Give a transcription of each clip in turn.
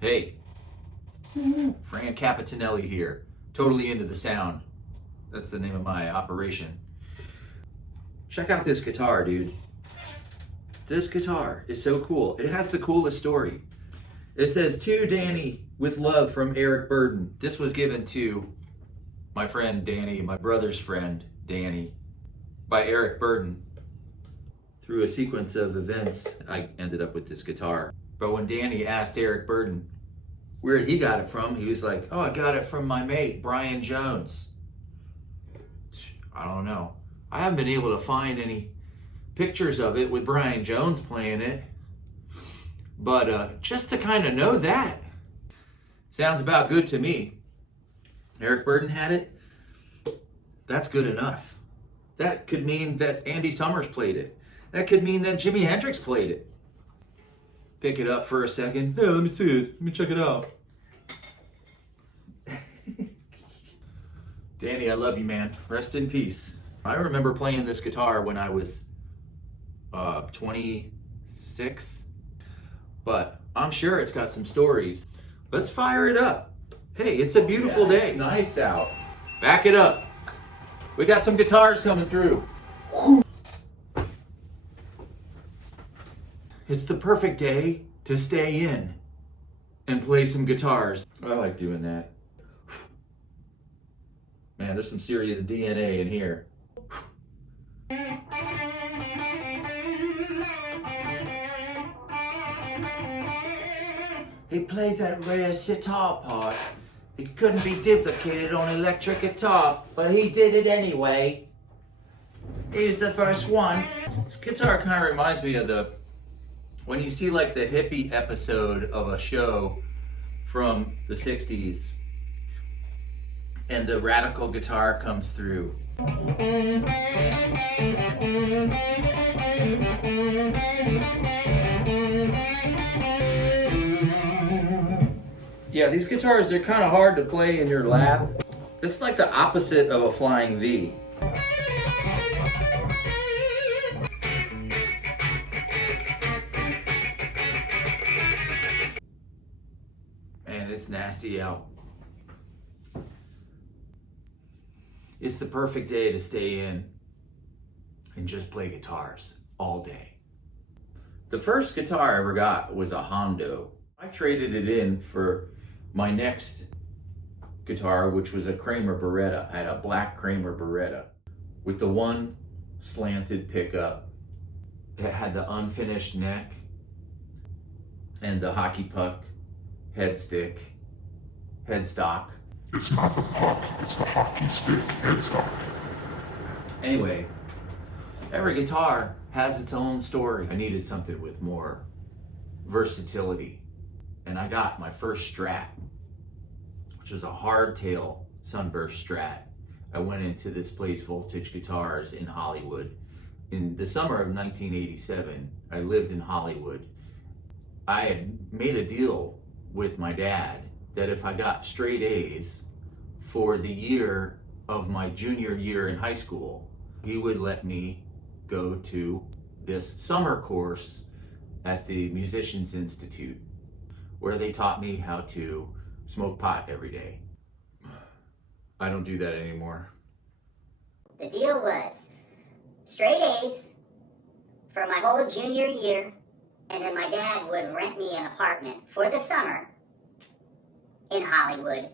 Hey, Fran Capitanelli here. Totally into the sound. That's the name of my operation. Check out this guitar, dude. This guitar is so cool. It has the coolest story. It says, "To Danny, with love from Eric Burden." This was given to my friend Danny, my brother's friend Danny, by Eric Burden. Through a sequence of events, I ended up with this guitar. But when Danny asked Eric Burden where he got it from, he was like, "Oh, I got it from my mate, Brian Jones." I don't know. I haven't been able to find any pictures of it with Brian Jones playing it. But just to kind of know that, sounds about good to me. Eric Burden had it. That's good enough. That could mean that Andy Summers played it. That could mean that Jimi Hendrix played it. Pick it up for a second. Hey, let me see it. Let me check it out. Danny, I love you, man. Rest in peace. I remember playing this guitar when I was 26, but I'm sure it's got some stories. Let's fire it up. Hey, it's a beautiful day. It's nice out. Back it up. We got some guitars coming through. Whew. It's the perfect day to stay in and play some guitars. I like doing that. Man, there's some serious DNA in here. He played that rare sitar part. It couldn't be duplicated on electric guitar, but he did it anyway. He's the first one. This guitar kind of reminds me of when you see like the hippie episode of a show from the 60s and the radical guitar comes through. Yeah, these guitars, they're kind of hard to play in your lap. It's like the opposite of a flying V. Man, it's nasty out. It's the perfect day to stay in and just play guitars all day. The first guitar I ever got was a Hondo. I traded it in for my next guitar, which was a Kramer Beretta. I had a black Kramer Beretta with the one slanted pickup. It had the unfinished neck and the hockey puck headstock. It's not the puck, it's the hockey stick headstock. Anyway, every guitar has its own story. I needed something with more versatility. And I got my first Strat, which is a hardtail sunburst Strat. I went into this place, Voltage Guitars, in Hollywood. In the summer of 1987, I lived in Hollywood. I had made a deal with my dad that if I got straight A's for the year of my junior year in high school, he would let me go to this summer course at the Musicians Institute, where they taught me how to smoke pot every day. I don't do that anymore. The deal was straight A's for my whole junior year, and then my dad would rent me an apartment for the summer in Hollywood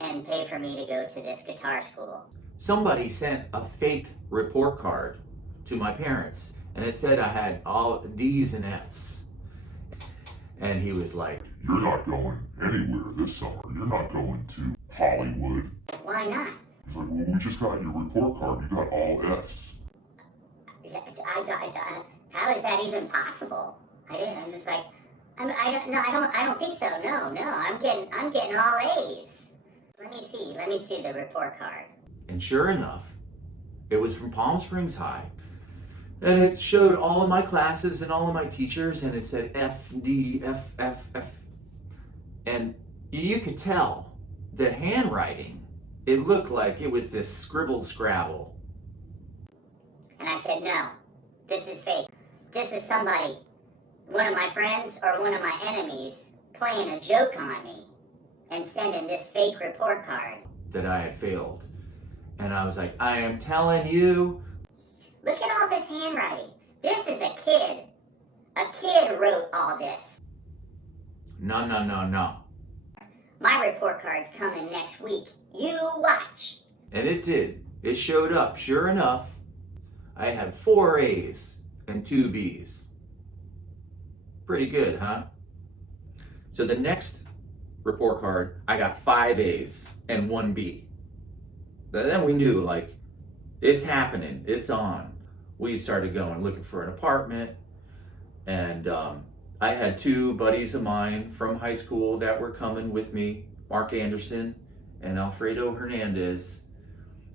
and pay for me to go to this guitar school. Somebody sent a fake report card to my parents, and it said I had all D's and F's. And he was like, "You're not going anywhere this summer. You're not going to Hollywood." Why not? He's like, "Well, we just got your report card. You got all F's." How is that even possible? I'm just like, I don't think so. No, I'm getting all A's. Let me see the report card. and sure enough, it was from Palm Springs High. And it showed all of my classes and all of my teachers, and it said F, D, F, F, F. And you could tell the handwriting, it looked like it was this scribbled scrabble. And I said, no, this is fake. This is somebody, one of my friends or one of my enemies, playing a joke on me and sending this fake report card. That I had failed. And I was like, I am telling you. Look at all this handwriting. This is a kid. A kid wrote all this. No. My report card's coming next week. You watch. And it did. It showed up. Sure enough, I had 4 A's and 2 B's. Pretty good, huh? So the next report card, I got 5 A's and 1 B. Then we knew, like, it's happening. It's on. We started going looking for an apartment. And I had 2 buddies of mine from high school that were coming with me, Mark Anderson and Alfredo Hernandez.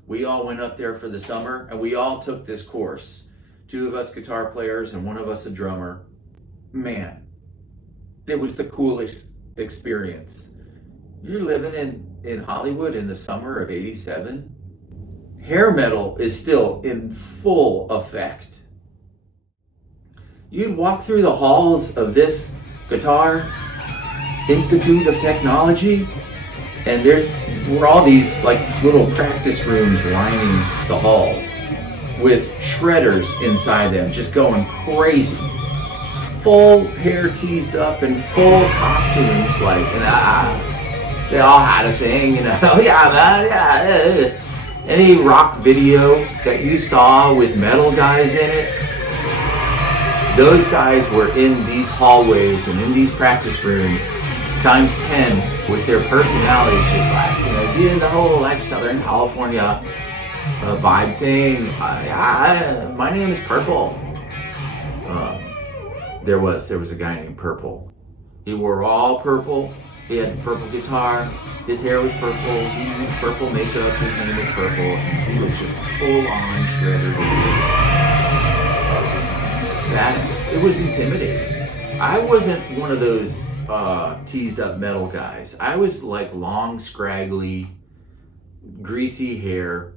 We all went up there for the summer and we all took this course. 2 of us guitar players and 1 of us a drummer. Man, it was the coolest experience. You're living in Hollywood in the summer of '87. Hair metal is still in full effect. You'd walk through the halls of this Guitar Institute of Technology, and there were all these like little practice rooms lining the halls with shredders inside them, just going crazy. Full hair teased up and full costumes, like, and they all had a thing, you know. Yeah, man, yeah. Any rock video that you saw with metal guys in it, those guys were in these hallways and in these practice rooms times 10 with their personalities, just like, you know, doing the whole like Southern California vibe thing. My name is Purple. There was a guy named Purple. He wore all purple. He had the purple guitar. His hair was purple. He used purple makeup. His name was Purple. And he was just full on shredder. It was intimidating. I wasn't one of those teased up metal guys. I was like long, scraggly, greasy hair.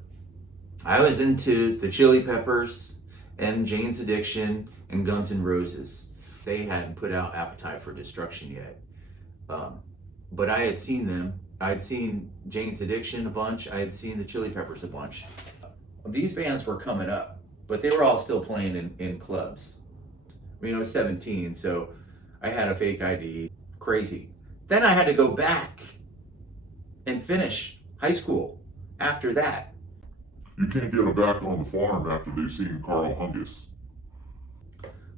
I was into the Chili Peppers and Jane's Addiction and Guns N' Roses. They hadn't put out Appetite for Destruction yet. But I had seen them. I had seen Jane's Addiction a bunch. I had seen the Chili Peppers a bunch. These bands were coming up, but they were all still playing in clubs. I mean, I was 17, so I had a fake ID. Crazy. Then I had to go back and finish high school after that. You can't get them back on the farm after they've seen Carl Hungus.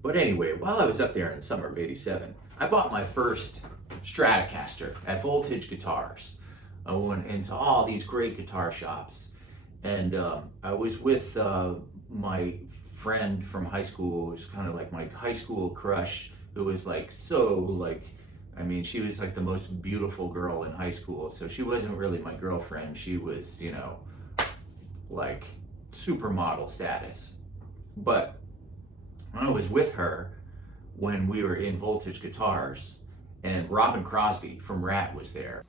But anyway, while I was up there in the summer of '87, I bought my first Stratocaster at Voltage Guitars. I went into all these great guitar shops, and I was with my friend from high school, who was kind of like my high school crush, who was like I mean, she was like the most beautiful girl in high school. So she wasn't really my girlfriend. She was, you know, like supermodel status. But I was with her when we were in Voltage Guitars, and Robin Crosby from Rat was there.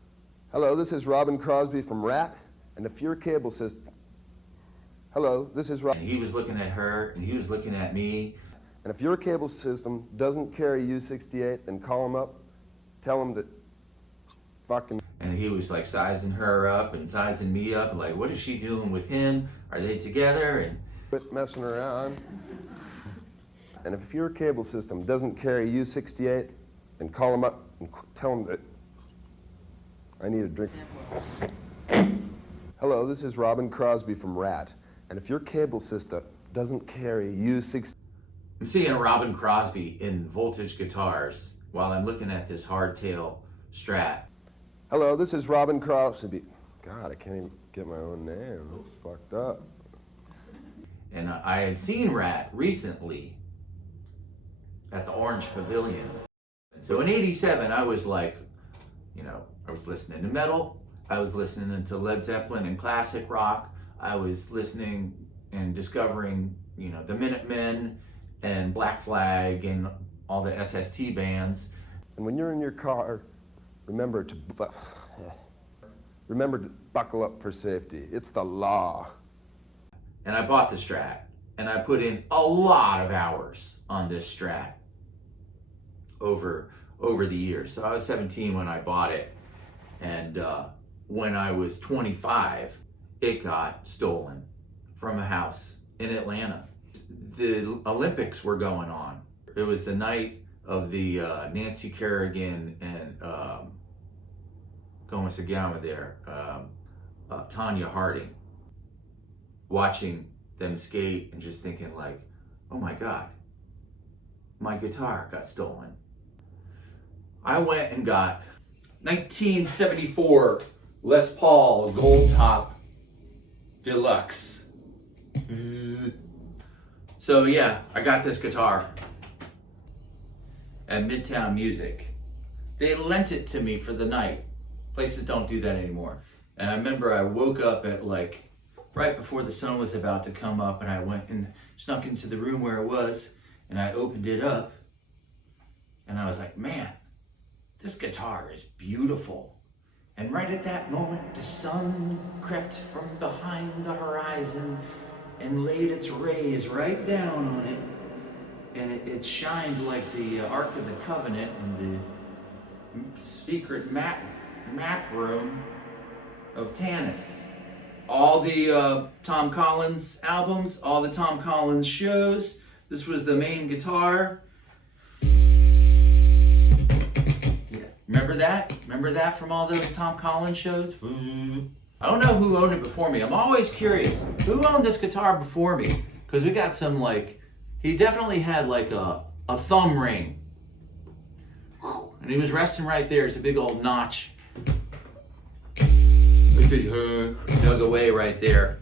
Hello, this is Robin Crosby from Rat, and if your cable system... Hello, this is Robin. And he was looking at her, and he was looking at me. And if your cable system doesn't carry U68, then call him up, tell him to fucking... And he was like sizing her up and sizing me up, like, what is she doing with him? Are they together? And quit messing around. And if your cable system doesn't carry U68, then call him up and tell him that I need a drink. Hello, this is Robin Crosby from Rat. And if your cable system doesn't carry U68... I'm seeing Robin Crosby in Voltage Guitars while I'm looking at this hardtail Strat. Hello, this is Robin Crosby. God, I can't even get my own name. That's fucked up. And I had seen Rat recently at the Orange Pavilion. And so in '87, I was like, you know, I was listening to metal. I was listening to Led Zeppelin and classic rock. I was listening and discovering, you know, the Minutemen and Black Flag and all the SST bands. And when you're in your car, remember to buckle up for safety. It's the law. And I bought the Strat, and I put in a lot of hours on this Strat over over the years. So I was 17 when I bought it, and when I was 25, it got stolen from a house in Atlanta. The Olympics were going on. It was the night of the Nancy Kerrigan and como se llama there, Tanya Harding, watching them skate and just thinking like, oh my God, my guitar got stolen. I went and got 1974 Les Paul Gold Top Deluxe. So yeah, I got this guitar at Midtown Music. They lent it to me for the night. Places don't do that anymore. And I remember I woke up at like right before the sun was about to come up, and I went and snuck into the room where it was, and I opened it up, and I was like, man, this guitar is beautiful. And right at that moment, the sun crept from behind the horizon and laid its rays right down on it. And it shined like the Ark of the Covenant in the secret map room of Tanis. All the Tom Collins albums, all the Tom Collins shows, this was the main guitar. Remember that? Remember that from all those Tom Collins shows? I don't know who owned it before me. I'm always curious. Who owned this guitar before me? Because we got some like, he definitely had like a thumb ring. And he was resting right there. It's a big old notch. Dug away right there.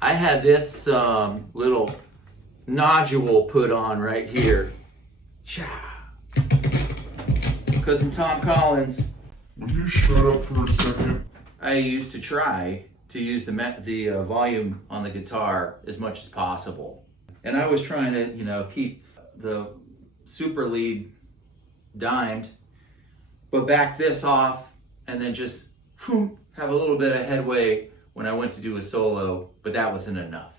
I had this little nodule put on right here. Because in Tom Collins, Will you shut up for a second? I used to try to use the volume on the guitar as much as possible. And I was trying to, keep the super lead dimed, but back this off and then just have a little bit of headway when I went to do a solo, but that wasn't enough.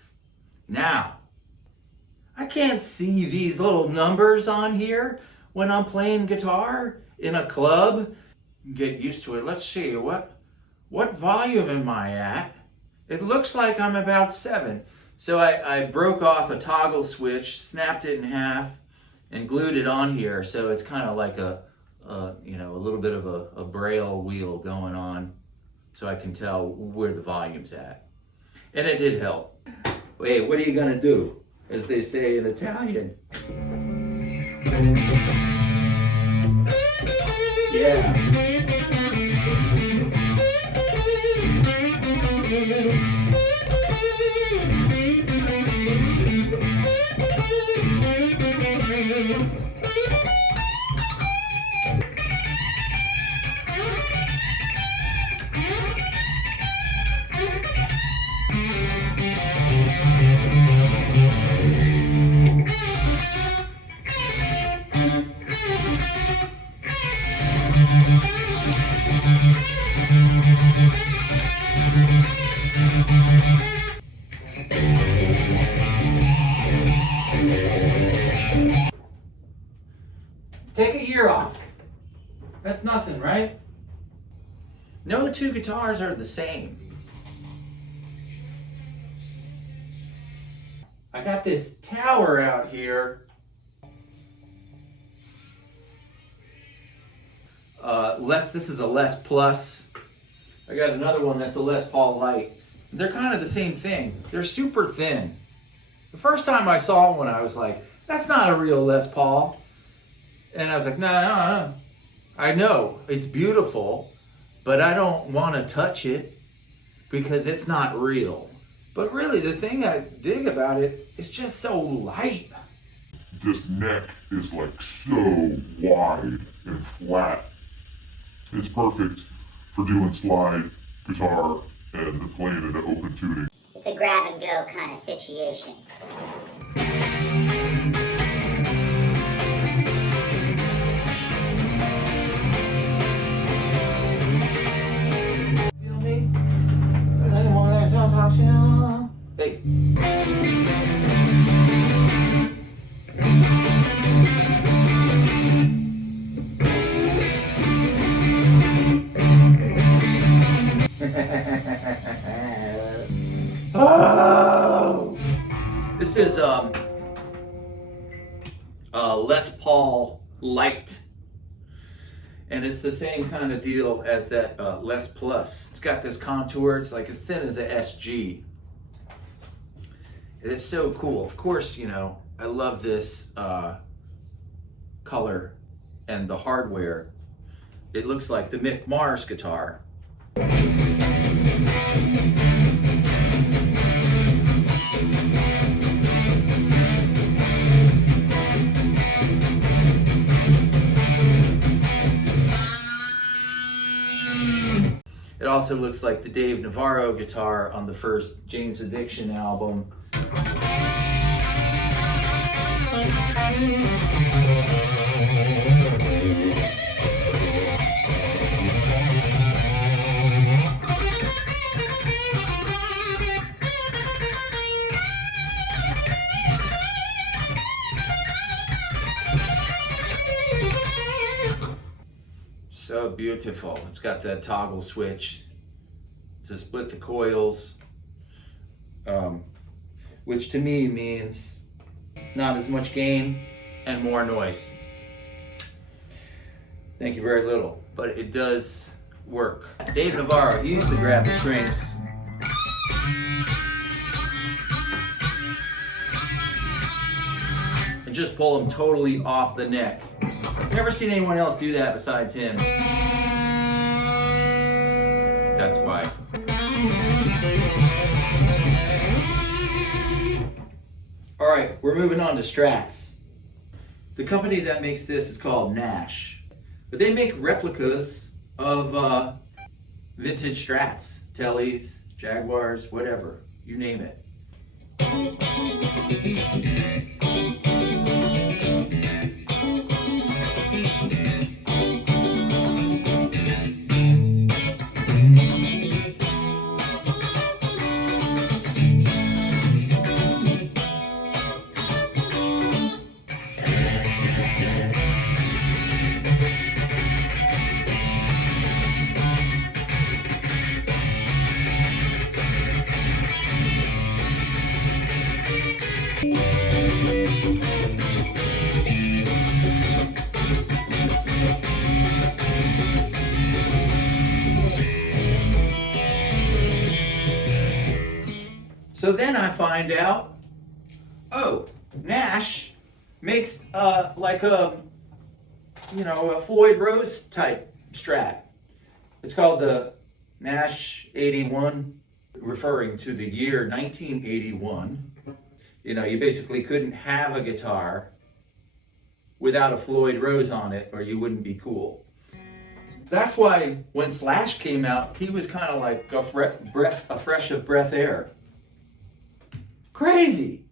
Now, I can't see these little numbers on here when I'm playing guitar in a club. Get used to it. Let's see, what volume am I at? It looks like I'm about 7. So I broke off a toggle switch, snapped it in half, and glued it on here. So it's kind of like a little bit of a braille wheel going on, so I can tell where the volume's at. And it did help. Wait, what are you gonna do? As they say in Italian. Yeah. Take a year off. That's nothing, right? No two guitars are the same. I got this tower out here. This is a Les Plus. I got another one that's a Les Paul Lite. They're kind of the same thing. They're super thin. The first time I saw one, I was like, that's not a real Les Paul. And I was like, no. I know, it's beautiful, but I don't want to touch it because it's not real. But really, the thing I dig about it is just so light. This neck is like so wide and flat. It's perfect for doing slide guitar and playing in an open tuning. It's a grab and go kind of situation. Feel me? Hey. is Les Paul Light. And it's the same kind of deal as that Les Plus. It's got this contour. It's like as thin as a SG. It is so cool. Of course, you know, I love this color and the hardware. It looks like the Mick Mars guitar. It also looks like the Dave Navarro guitar on the first Jane's Addiction album. So beautiful. It's got that toggle switch to split the coils, which to me means not as much gain and more noise. Thank you very little, but it does work. Dave Navarro, he used to grab the strings and just pull them totally off the neck. Never seen anyone else do that besides him. That's why. All right, we're moving on to Strats. The company that makes this is called Nash, but they make replicas of vintage Strats, Tellys, Jaguars, whatever, you name it. So then I find out, oh, Nash makes like a Floyd Rose type Strat. It's called the Nash 81, referring to the year 1981. You know, you basically couldn't have a guitar without a Floyd Rose on it or you wouldn't be cool. That's why when Slash came out, he was kind of like a fresh of breath air. Crazy.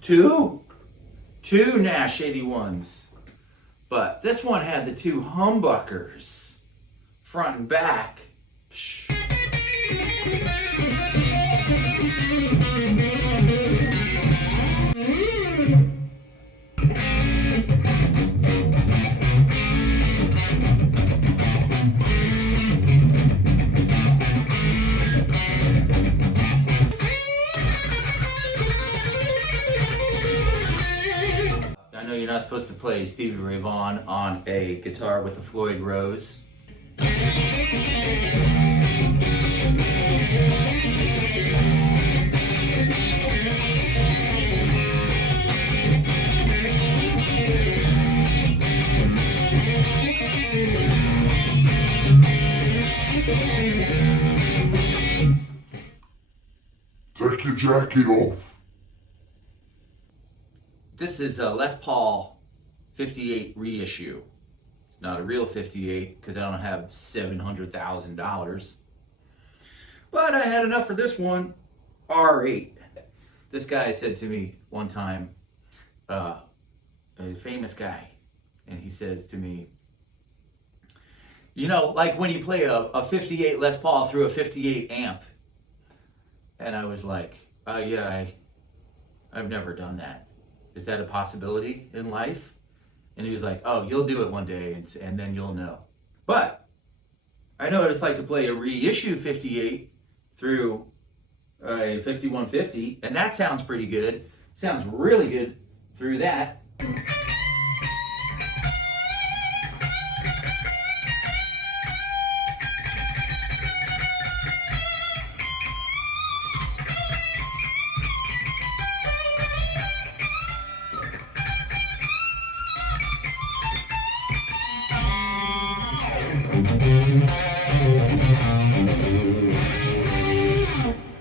Two Nash 81s. But this one had the two humbuckers, front and back. Psh. I know you're not supposed to play Stevie Ray Vaughan on a guitar with a Floyd Rose. Take your jacket off. This is a Les Paul 58 reissue. It's not a real 58 because I don't have $700,000. But I had enough for this one, R8. This guy said to me one time, a famous guy, and he says to me, you know, like when you play a 58 Les Paul through a 58 amp, And I was like, yeah, I've never done that. Is that a possibility in life? And he was like, oh, you'll do it one day and then you'll know. But I know what it's like to play a Reissue 58 through a 5150, and that sounds pretty good. Sounds really good through that.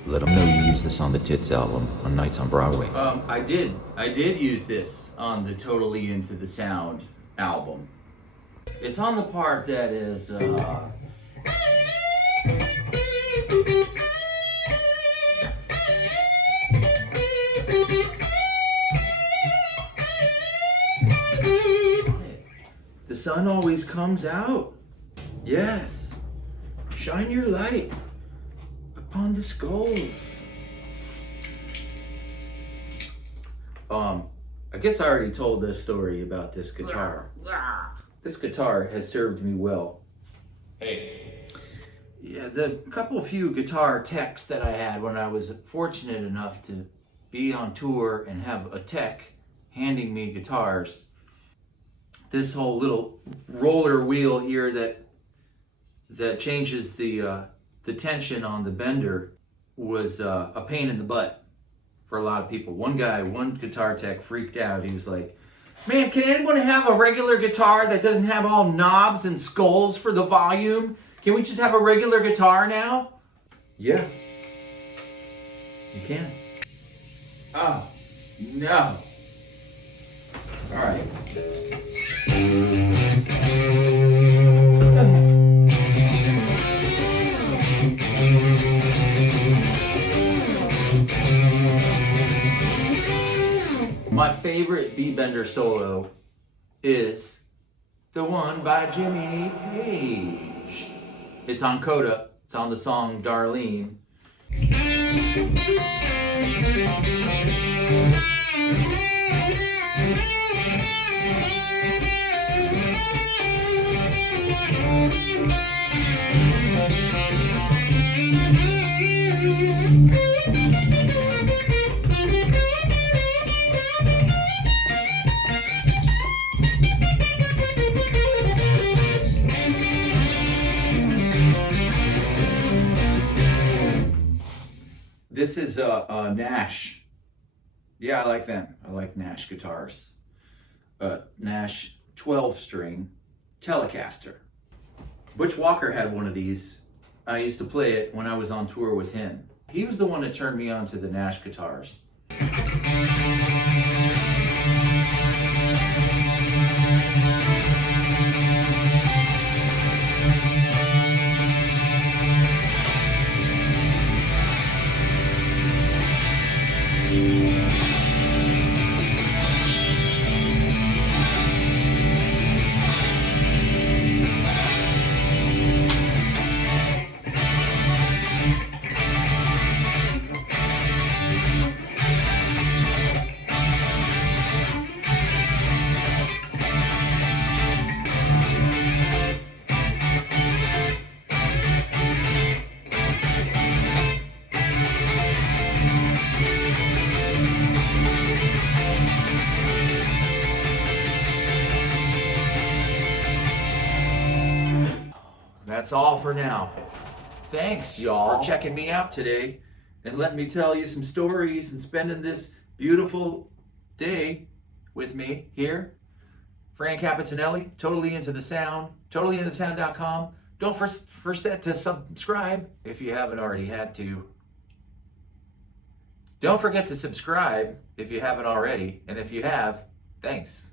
Let them know you used this on the Tits album on Nights on Broadway. I did use this on the Totally Into the Sound album. It's on the part that is, the sun always comes out. Yes. Shine your light upon the skulls. I guess I already told this story about this guitar. This guitar has served me well. Hey. Yeah, the few guitar techs that I had when I was fortunate enough to be on tour and have a tech handing me guitars. This whole little roller wheel here that changes the tension on the bender was a pain in the butt for a lot of people. One guitar tech freaked out. He was like, man, can anyone have a regular guitar that doesn't have all knobs and skulls for the volume? Can we just have a regular guitar now? Yeah, you can. Oh, no. All right. My favorite B-bender solo is the one by Jimmy Page. It's on Coda. It's on the song Darlene. This is a Nash. Yeah, I like them. I like Nash guitars. Nash 12-string Telecaster. Butch Walker had one of these. I used to play it when I was on tour with him. He was the one that turned me on to the Nash guitars. That's all for now. Thanks, y'all, for checking me out today and letting me tell you some stories and spending this beautiful day with me here. Fran Capitanelli, Totally Into the Sound, totallyintothesound.com. Don't forget to subscribe if you haven't already had to. Don't forget to subscribe if you haven't already, and if you have, thanks.